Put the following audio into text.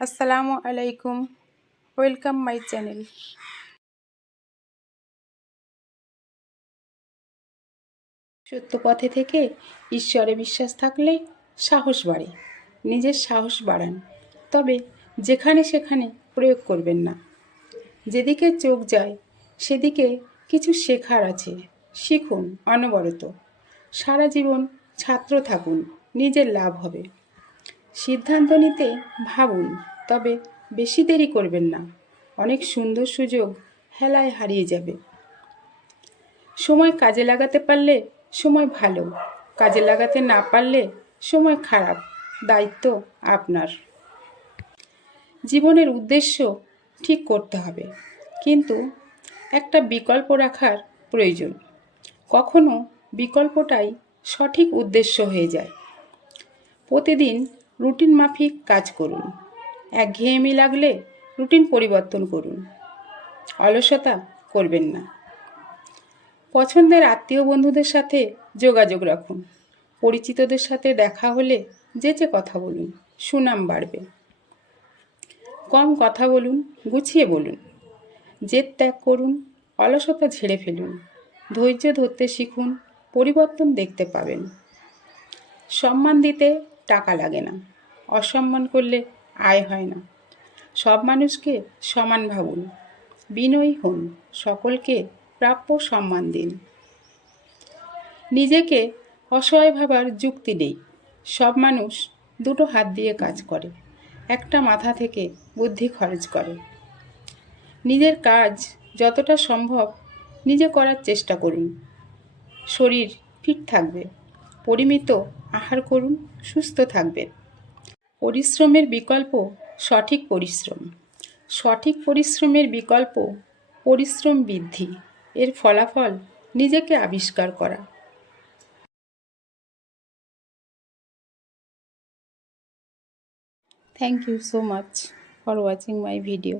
আসসালামু আলাইকুম, welcome my channel. সত্য পথে থেকে ঈশ্বরে বিশ্বাস থাকলে সাহস বাড়ে। নিজের সাহস বাড়ান, তবে যেখানে সেখানে প্রয়োগ করবেন না। যেদিকে চোখ যায় সেদিকে কিছু শেখার আছে, শিখুন অনবরত। সারা জীবন ছাত্র থাকুন, নিজের লাভ হবে। সিদ্ধান্ত নিতে ভাবুন, তবে বেশি দেরি করবেন না। অনেক সুন্দর সুযোগ হেলায় হারিয়ে যাবে। সময় কাজে লাগাতে পারলে সময় ভালো, কাজে লাগাতে না পারলে সময় খারাপ। দায়িত্ব আপনার। জীবনের উদ্দেশ্য ঠিক করতে হবে, কিন্তু একটা বিকল্প রাখার প্রয়োজন। কখনো বিকল্পটাই সঠিক উদ্দেশ্য হয়ে যায়। প্রতিদিন রুটিন মাফিক কাজ করুন। একঘেয়েমি লাগলে রুটিন পরিবর্তন করুন। অলসতা করবেন না। পছন্দের আত্মীয় বন্ধুদের সাথে যোগাযোগ রাখুন। পরিচিতদের সাথে দেখা হলে যেচে কথা বলুন, সুনাম বাড়বে। কম কথা বলুন, গুছিয়ে বলুন। জেদ ত্যাগ করুন, অলসতা ঝেড়ে ফেলুন। ধৈর্য ধরতে শিখুন, পরিবর্তন দেখতে পাবেন। সম্মান দিতে টাকা লাগে না, অসম্মান করলে আয় হয় না। সব মানুষকে সমান ভাবুন, বিনয়ী হন, সকলকে প্রাপ্য সম্মান দিন। নিজেকে অসহায় ভাবার যুক্তি নেই। সব মানুষ দুটো হাত দিয়ে কাজ করে, একটা মাথা থেকে বুদ্ধি খরচ করে। নিজের কাজ যতটা সম্ভব নিজে করার চেষ্টা করুন। শরীর ফিট থাকবে। পরিমিত আহার করুন, সুস্থ থাকবেন। পরিশ্রমের বিকল্প সঠিক পরিশ্রম। সঠিক পরিশ্রমের বিকল্প পরিশ্রম বৃদ্ধি। এর ফলাফল নিজেকে আবিষ্কার করা। Thank you so much for watching my video.